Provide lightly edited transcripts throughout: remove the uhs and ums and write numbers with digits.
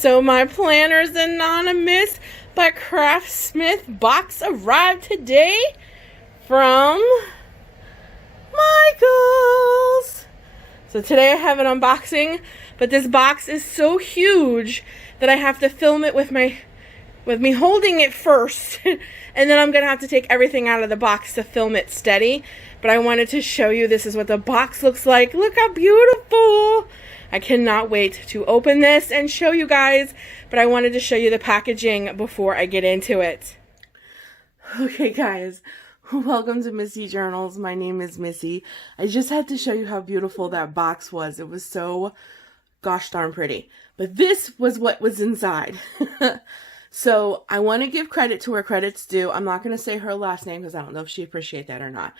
So my Planners Anonymous by Craftsmith box arrived today from Michael's. So today I have an unboxing, but this box is so huge that I have to film it with me holding it first, and then I'm gonna have to take everything out of the box to film it steady. But I wanted to show you this is what the box looks like. Look how beautiful! I cannot wait to open this and show you guys, but I wanted to show you the packaging before I get into it. Okay guys, welcome to Missy Journals. My name is Missy. I just had to show you how beautiful that box was. It was so gosh darn pretty. But this was what was inside. So I want to give credit to where credit's due. I'm not going to say her last name because I don't know if she appreciates that or not.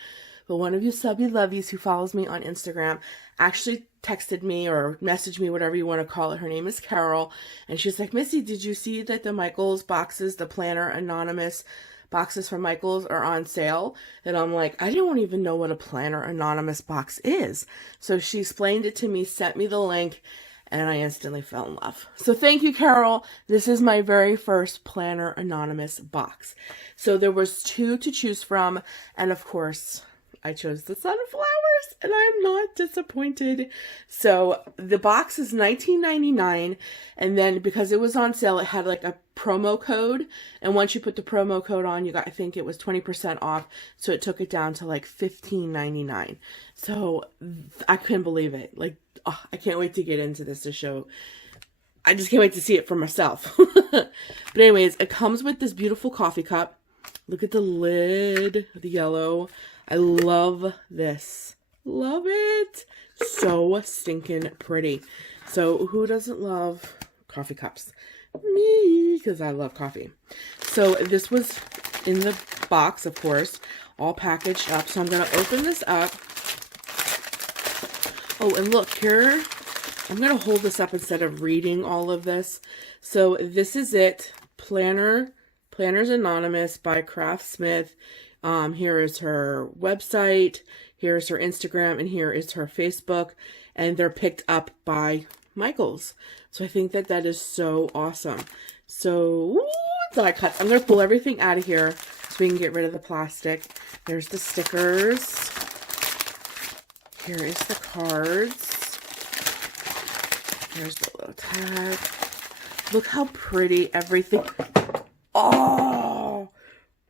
But one of you Subbie Lovies who follows me on Instagram actually texted me or messaged me, whatever you want to call it. Her name is Carol. And she's like, Missy, did you see that the Michael's boxes, the Planner Anonymous boxes from Michael's are on sale? And I'm like, I don't even know what a Planner Anonymous box is. So she explained it to me, sent me the link, and I instantly fell in love. So thank you, Carol. This is my very first Planner Anonymous box. So there was two to choose from, and of course, I chose the sunflowers, and I'm not disappointed. So the box is $19.99, and then because it was on sale, it had like a promo code, and once you put the promo code on, you got, I think it was 20% off, so it took it down to like $15.99. So I couldn't believe it. Like, oh, I can't wait to get into this to show. I just can't wait to see it for myself. But anyways, it comes with this beautiful coffee cup. Look at the lid, the yellow. I love this. Love it. So stinking pretty. So who doesn't love coffee cups? Me, because I love coffee. So this was in the box, of course, all packaged up. So I'm going to open this up. Oh, and look here. I'm going to hold this up instead of reading all of this. So this is it. Planners Anonymous by Craftsmith. Here is her website, here is her Instagram, and here is her Facebook, and they're picked up by Michael's. So I think that that is so awesome. So die cuts. I'm going to pull everything out of here so we can get rid of the plastic. There's the stickers. Here is the cards. Here's the little tag. Look how pretty everything. Oh!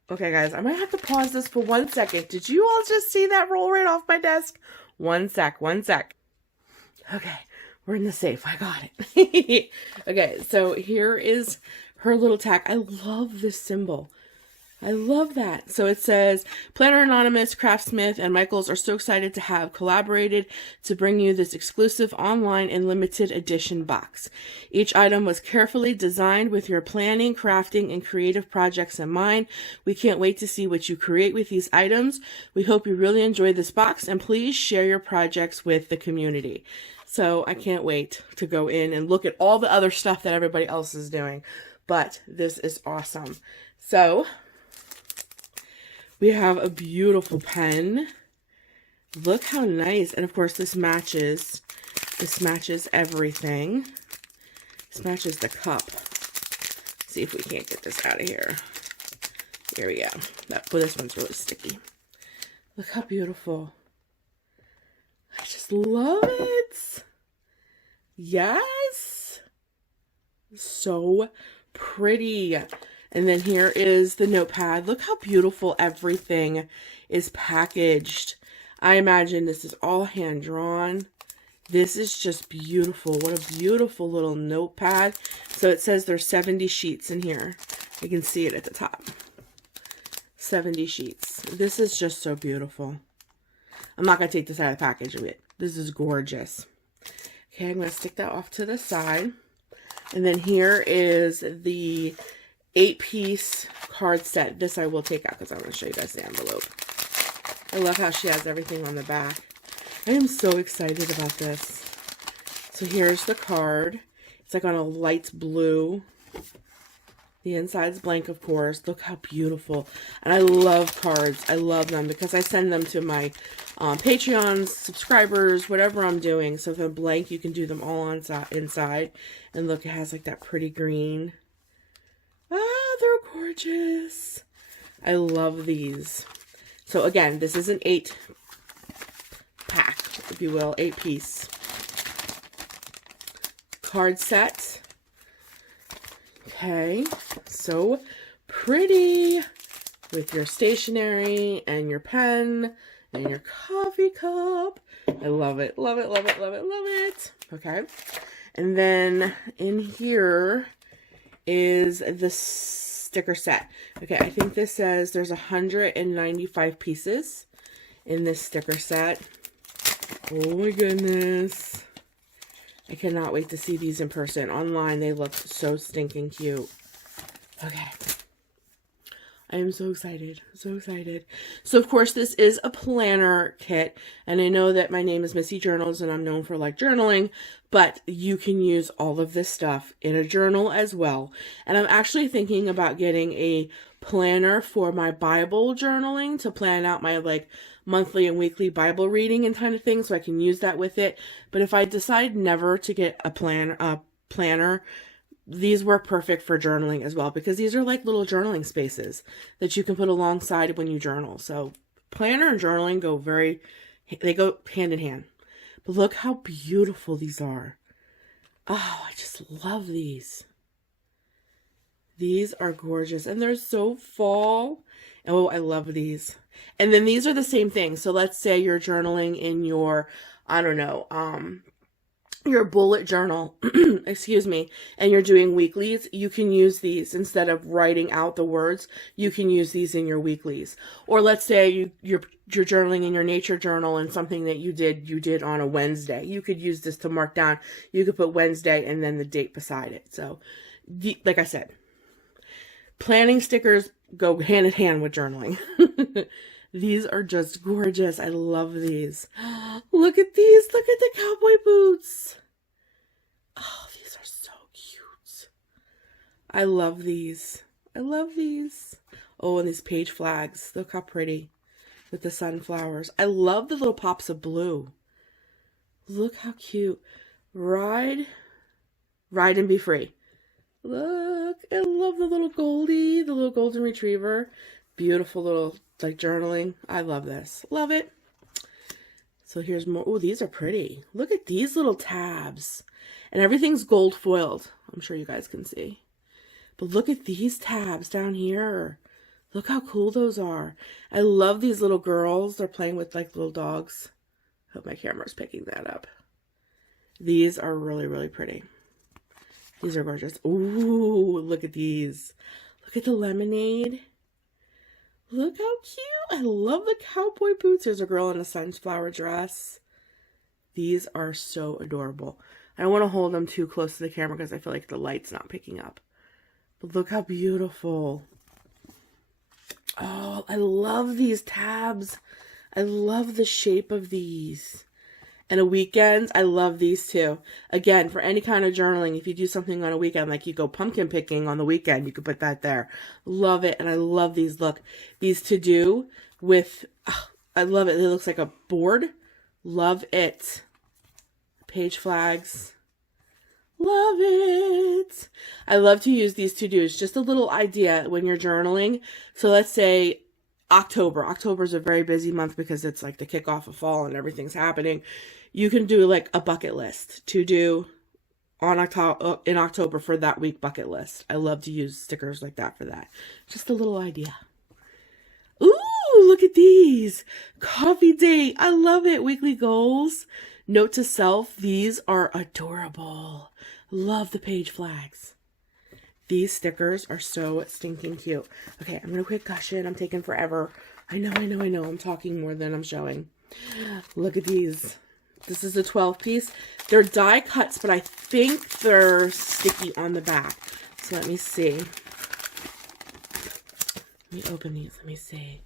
Okay, guys, I might have to pause this for 1 second. Did you all just see that roll right off my desk? One sec. Okay, we're in the safe. I got it. Okay, so here is her little tag. I love this symbol. I love that. So it says, Planner Anonymous, Craftsmith, and Michael's are so excited to have collaborated to bring you this exclusive online and limited edition box. Each item was carefully designed with your planning, crafting, and creative projects in mind. We can't wait to see what you create with these items. We hope you really enjoy this box, and please share your projects with the community. So I can't wait to go in and look at all the other stuff that everybody else is doing. But this is awesome. So we have a beautiful pen. Look how nice. And of course this matches everything. This matches the cup. Let's see if we can't get this out of here. Here we go. Well, this one's really sticky. Look how beautiful. I just love it. Yes. So pretty. And then here is the notepad. Look how beautiful everything is packaged. I imagine this is all hand drawn. This is just beautiful. What a beautiful little notepad. So it says there's 70 sheets in here. You can see it at the top. 70 sheets. This is just so beautiful. I'm not going to take this out of the package of it. This is gorgeous. Okay, I'm going to stick that off to the side. And then here is the 8-piece card set. This I will take out because I want to show you guys the envelope. I love how she has everything on the back. I am so excited about this. So here's the card. It's like on a light blue. The inside's blank, of course. Look how beautiful. And I love cards. I love them because I send them to my Patreon subscribers, whatever I'm doing. So if they're blank, you can do them all on inside. And look, it has like that pretty green. Ah, they're gorgeous. I love these. So again, this is an 8-pack, if you will, 8-piece card set. Okay, so pretty with your stationery and your pen and your coffee cup. I love it, love it, love it, love it, love it. Okay, and then in here is the sticker set. Okay, I think this says there's 195 pieces in this sticker set. Oh my goodness. I cannot wait to see these in person. Online, they look so stinking cute. Okay. I am so excited. So excited. So, of course, this is a planner kit. And I know that my name is Missy Journals and I'm known for, like, journaling. But you can use all of this stuff in a journal as well. And I'm actually thinking about getting a planner for my Bible journaling to plan out my, like, monthly and weekly Bible reading and kind of thing, so I can use that with it. But if I decide never to get a planner, these work perfect for journaling as well, because these are like little journaling spaces that you can put alongside when you journal. So planner and journaling they go hand in hand. But look how beautiful these are. Oh, I just love these. These are gorgeous and they're so fall. Oh, I love these. And then these are the same thing. So let's say you're journaling in your, I don't know, your bullet journal, excuse me, and you're doing weeklies. You can use these instead of writing out the words. You can use these in your weeklies. Or let's say you're journaling in your nature journal and something that you did on a Wednesday. You could use this to mark down. You could put Wednesday and then the date beside it. So, like I said, planning stickers go hand in hand with journaling. These are just gorgeous. I love these. Look at these. Look at the cowboy boots. Oh, these are so cute. I love these. I love these. Oh, and these page flags. Look how pretty with the sunflowers. I love the little pops of blue. Look how cute. Ride and be free. Look, I love the little Goldie, the little golden retriever. Beautiful little, like, journaling. I love this. Love it. So here's more. Oh, these are pretty. Look at these little tabs. And everything's gold foiled. I'm sure you guys can see. But look at these tabs down here. Look how cool those are. I love these little girls. They're playing with, like, little dogs. Hope my camera's picking that up. These are really, really pretty. These are gorgeous. Ooh, look at these. Look at the lemonade. Look how cute. I love the cowboy boots. There's a girl in a sunflower dress. These are so adorable. I don't want to hold them too close to the camera because I feel like the light's not picking up. But look how beautiful. Oh, I love these tabs. I love the shape of these. And a weekend, I love these too. Again, for any kind of journaling, if you do something on a weekend, like you go pumpkin picking on the weekend, you could put that there. Love it. And I love these. Look, these to do with, I love it. It looks like a board. Love it. Page flags. Love it. I love to use these to do. It's just a little idea when you're journaling. So let's say October. October is a very busy month because it's like the kickoff of fall and everything's happening. You can do like a bucket list to do in October for that week bucket list. I love to use stickers like that for that. Just a little idea. Ooh, look at these. Coffee date. I love it. Weekly goals. Note to self. These are adorable. Love the page flags. These stickers are so stinking cute. Okay, I'm going to quit gushing. I'm taking forever. I know. I'm talking more than I'm showing. Look at these. This is a 12-piece. They're die cuts, but I think they're sticky on the back. So let me see. Let me open these. Let me see.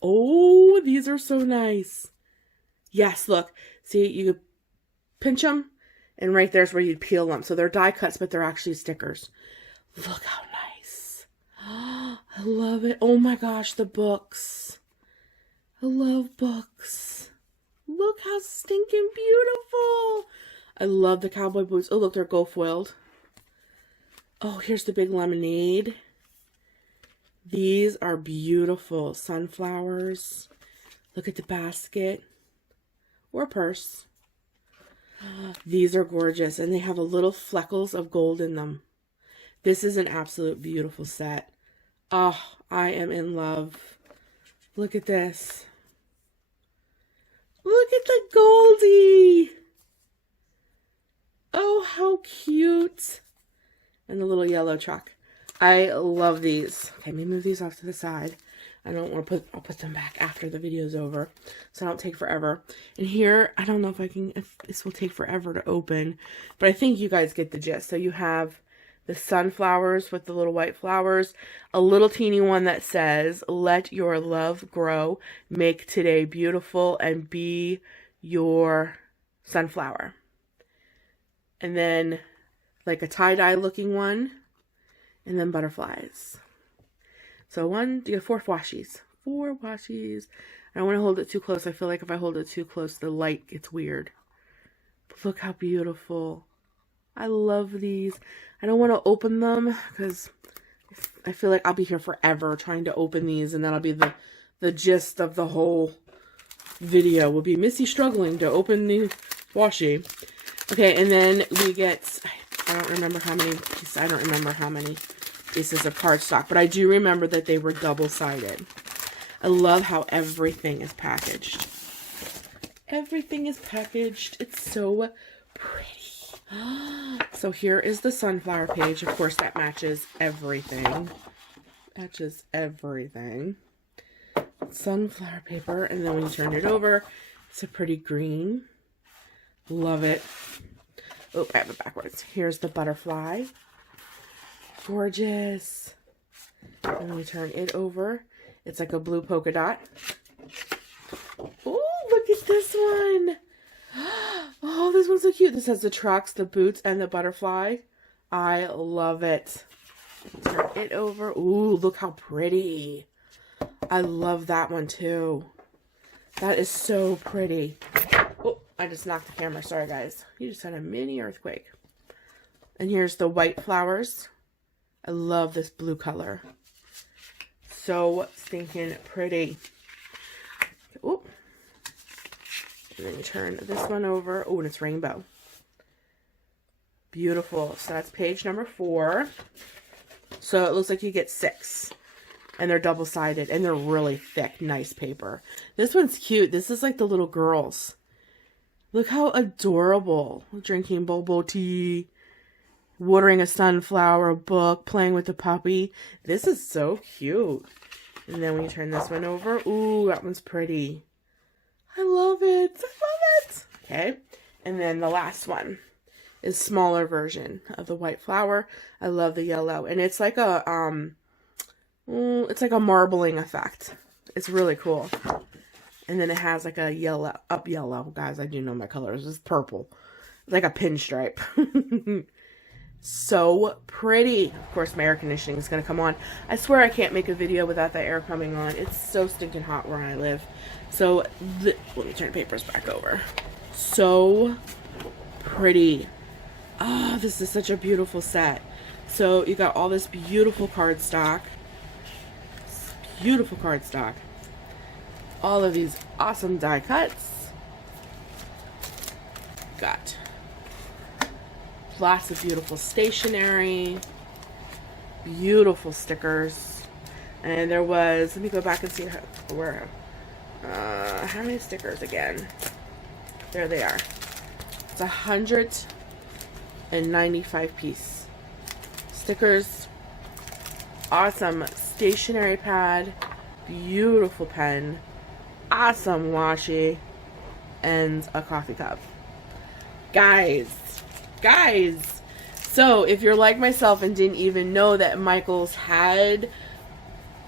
Oh, these are so nice. Yes, look. See, you pinch them, and right there's where you'd peel them. So they're die cuts, but they're actually stickers. Look how nice. I love it. Oh my gosh, the books. I love books. Look how stinking beautiful. I love the cowboy boots. Oh, look, they're gold foiled. Oh, here's the big lemonade. These are beautiful. Sunflowers. Look at the basket. Or purse. These are gorgeous. And they have a little fleckles of gold in them. This is an absolute beautiful set. Oh, I am in love. Look at this. Look at the Goldie. Oh, how cute. And the little yellow truck. I love these. Okay, let me move these off to the side. I don't want to I'll put them back after the video's over, so I don't take forever. And here, I don't know if this will take forever to open, but I think you guys get the gist. So you have the sunflowers with the little white flowers, a little teeny one that says, "Let your love grow, make today beautiful, and be your sunflower." And then like a tie-dye looking one, and then butterflies. So you have 4 washies. 4 washies. I don't want to hold it too close. I feel like if I hold it too close, the light gets weird. But look how beautiful. I love these. I don't want to open them because I feel like I'll be here forever trying to open these, and that'll be the gist of the whole video will be Missy struggling to open the washi. Okay, and then we get, I don't remember how many pieces of cardstock, but I do remember that they were double-sided. I love how everything is packaged. Everything is packaged. It's so pretty. So here is the sunflower page. Of course, that matches everything. Matches everything. Sunflower paper, and then when you turn it over, it's a pretty green. Love it. Oh, I have it backwards. Here's the butterfly. Gorgeous. And when we turn it over, it's like a blue polka dot. Oh, look at this one. Oh, this one's so cute. This has the trucks, the boots, and the butterfly. I love it. Turn it over. Ooh, look how pretty. I love that one too. That is so pretty. Oh, I just knocked the camera. Sorry, guys. You just had a mini earthquake. And here's the white flowers. I love this blue color. So stinking pretty. Oh. And then you turn this one over. Oh, and it's rainbow. Beautiful. So that's page number 4. So it looks like you get 6. And they're double-sided. And they're really thick, nice paper. This one's cute. This is like the little girls. Look how adorable. Drinking bobo tea. Watering a sunflower, a book, playing with the puppy. This is so cute. And then when you turn this one over, ooh, that one's pretty. I love it. I love it. Okay. And then the last one is smaller version of the white flower. I love the yellow. And it's like a marbling effect. It's really cool. And then it has like a yellow, guys, I do know my colors. It's purple. Like a pinstripe. So pretty. Of course, my air conditioning is going to come on. I swear I can't make a video without that air coming on. It's so stinking hot where I live. So, let me turn the papers back over. So pretty. Oh, this is such a beautiful set. So, you got all this beautiful cardstock. Beautiful cardstock. All of these awesome die cuts. Got lots of beautiful stationery, beautiful stickers, and there was, let me go back and see how many stickers again. There they are. It's 195 piece stickers. Awesome stationery pad, beautiful pen, awesome washi, and a coffee cup. Guys, so if you're like myself and didn't even know that Michaels had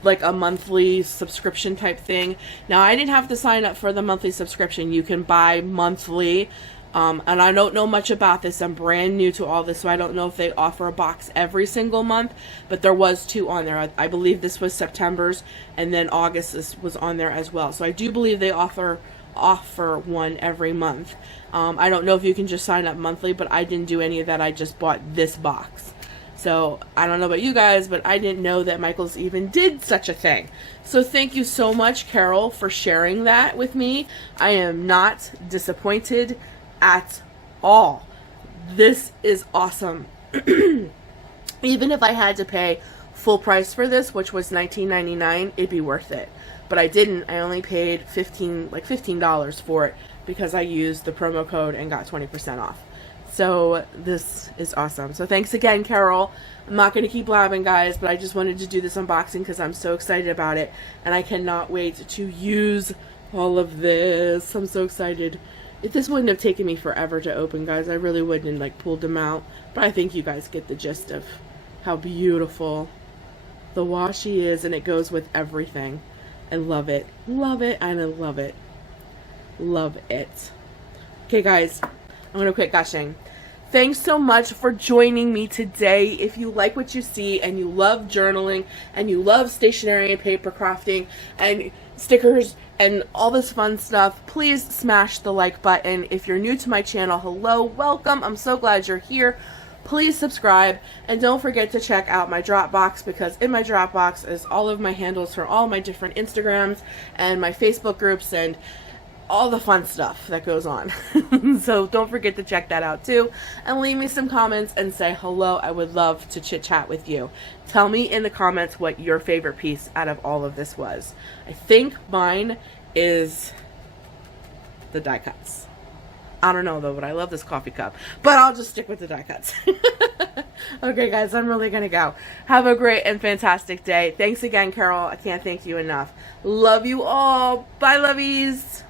like a monthly subscription type thing. Now, I didn't have to sign up for the monthly subscription. You can buy monthly, And I don't know much about this. I'm brand new to all this, so I don't know if they offer a box every single month, but there was 2 on there. I believe this was September's, and then August was on there as well. So I do believe they offer one every month. I don't know if you can just sign up monthly, but I didn't do any of that. I just bought this box. So I don't know about you guys, but I didn't know that Michaels even did such a thing. So thank you so much, Carol, for sharing that with me. I am not disappointed at all. This is awesome. Even if I had to pay full price for this, which was $19.99, it'd be worth it. But I didn't. I only paid $15 for it because I used the promo code and got 20% off. So this is awesome. So thanks again, Carol. I'm not going to keep blabbing, guys, but I just wanted to do this unboxing because I'm so excited about it. And I cannot wait to use all of this. I'm so excited. If this wouldn't have taken me forever to open, guys, I really wouldn't have pulled them out. But I think you guys get the gist of how beautiful the washi is. And it goes with everything. I love it. Love it. And I love it. Love it. Okay, guys. I'm going to quit gushing. Thanks so much for joining me today. If you like what you see and you love journaling and you love stationery and paper crafting and stickers and all this fun stuff, please smash the like button. If you're new to my channel, hello, welcome. I'm so glad you're here. Please subscribe and don't forget to check out my Dropbox, because in my Dropbox is all of my handles for all my different Instagrams and my Facebook groups and all the fun stuff that goes on. So don't forget to check that out too, and leave me some comments and say hello. I would love to chit chat with you. Tell me in the comments what your favorite piece out of all of this was. I think mine is the die cuts. I don't know though, but I love this coffee cup, but I'll just stick with the die cuts. Okay, guys, I'm really gonna go. Have a great and fantastic day. Thanks again, Carol. I can't thank you enough. Love you all. Bye, lovies.